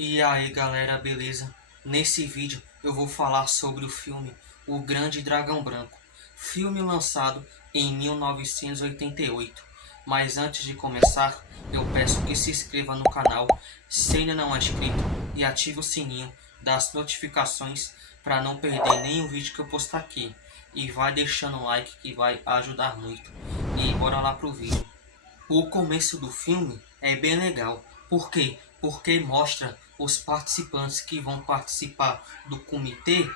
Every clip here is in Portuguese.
E aí galera, beleza? Nesse vídeo eu vou falar sobre o filme O Grande Dragão Branco, filme lançado em 1988. Mas antes de começar, eu peço que se inscreva no canal se ainda não é inscrito e ative o sininho das notificações para não perder nenhum vídeo que eu postar aqui. E vai deixando o like que vai ajudar muito. E bora lá pro vídeo. O começo do filme é bem legal. Por quê? Porque mostra os participantes que vão participar do comitê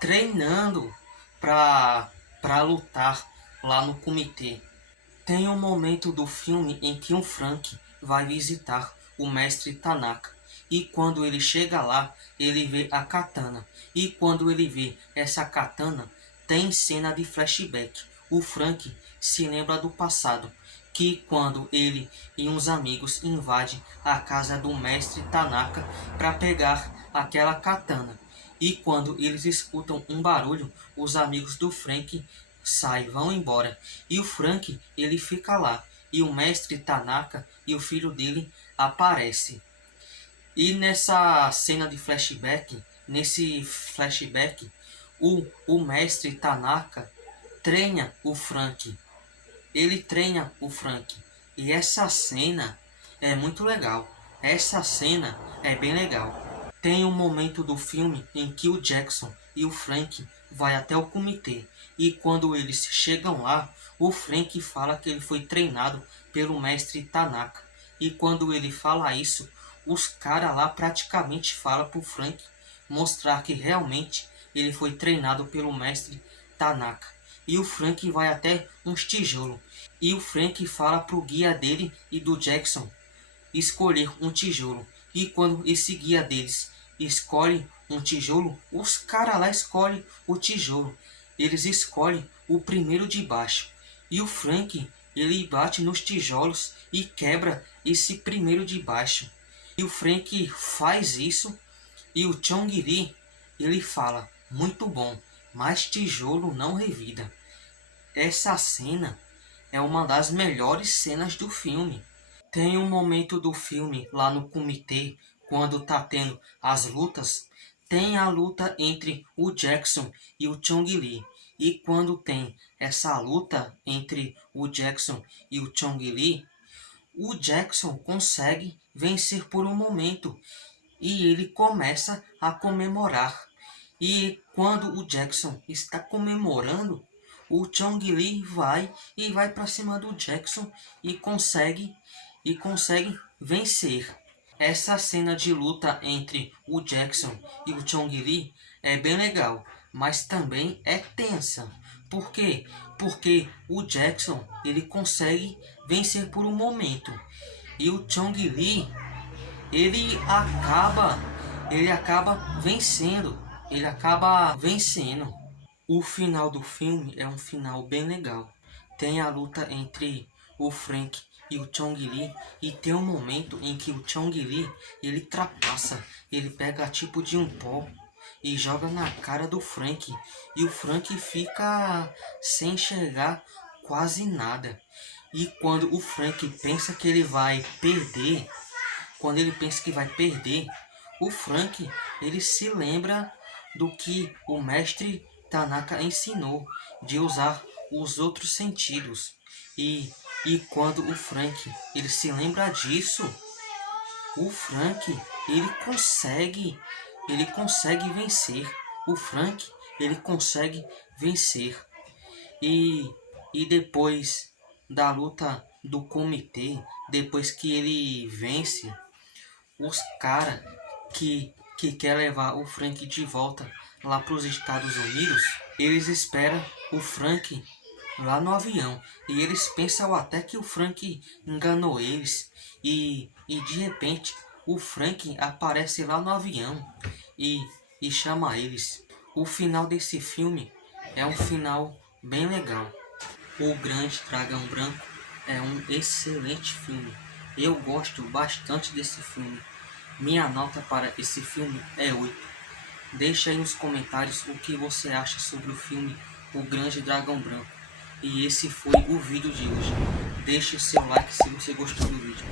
treinando para lutar lá no comitê. Tem um momento do filme em que um Frank vai visitar o mestre Tanaka. E quando ele chega lá, ele vê a katana. E quando ele vê essa katana, tem cena de flashback. O Frank se lembra do passado, que quando ele e uns amigos invadem a casa do mestre Tanaka para pegar aquela katana. E quando eles escutam um barulho, os amigos do Frank saem, vão embora. E o Frank, ele fica lá. E o mestre Tanaka e o filho dele aparecem. E nessa cena de flashback, o mestre Tanaka treina o Frank. Ele treina o Frank. E essa cena é muito legal. Essa cena é bem legal. Tem um momento do filme em que o Jackson e o Frank vai até o comitê. E quando eles chegam lá, o Frank fala que ele foi treinado pelo mestre Tanaka. E quando ele fala isso, os caras lá praticamente falam pro Frank mostrar que realmente ele foi treinado pelo mestre Tanaka. E o Frank vai até uns tijolos. E o Frank fala pro guia dele e do Jackson escolher um tijolo. E quando esse guia deles escolhe um tijolo, os caras lá escolhem o tijolo. Eles escolhem o primeiro de baixo. E o Frank, ele bate nos tijolos e quebra esse primeiro de baixo. E o Frank faz isso e o Chong Li, ele fala, muito bom, mas tijolo não revida. Essa cena é uma das melhores cenas do filme. Tem um momento do filme lá no comitê, quando tá tendo as lutas, tem a luta entre o Jackson e o Chong Li. E quando tem essa luta entre o Jackson e o Chong Li, o Jackson consegue vencer por um momento e ele começa a comemorar. E quando o Jackson está comemorando, o Chong Li vai para cima do Jackson e consegue vencer. Essa cena de luta entre o Jackson e o Chong Li é bem legal, mas também é tensa. Por quê? Porque o Jackson, ele consegue vencer por um momento e o Chong Li, ele acaba vencendo. Ele acaba vencendo. O final do filme é um final bem legal. Tem a luta entre o Frank e o Chong Li. E tem um momento em que o Chong Li, ele trapassa. Ele pega tipo de um pó e joga na cara do Frank. E o Frank fica sem enxergar quase nada. E quando o Frank pensa que ele vai perder, o Frank, ele se lembra do que o mestre Tanaka ensinou, de usar os outros sentidos. E quando o Frank, ele se lembra disso, o Frank, ele consegue vencer. O Frank, ele consegue vencer. E depois da luta do comitê, depois que ele vence, os caras que quer levar o Frank de volta lá para os Estados Unidos, eles esperam o Frank lá no avião. E eles pensam até que o Frank enganou eles. E de repente o Frank aparece lá no avião e chama eles. O final desse filme é um final bem legal. O Grande Dragão Branco é um excelente filme. Eu gosto bastante desse filme. Minha nota para esse filme é 8. Deixa aí nos comentários o que você acha sobre o filme O Grande Dragão Branco. E esse foi o vídeo de hoje. Deixe seu like se você gostou do vídeo.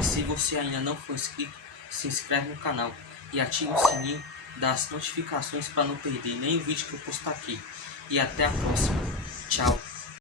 E se você ainda não for inscrito, se inscreve no canal. e ative o sininho das notificações para não perder nenhum vídeo que eu postar aqui. E até a próxima. Tchau.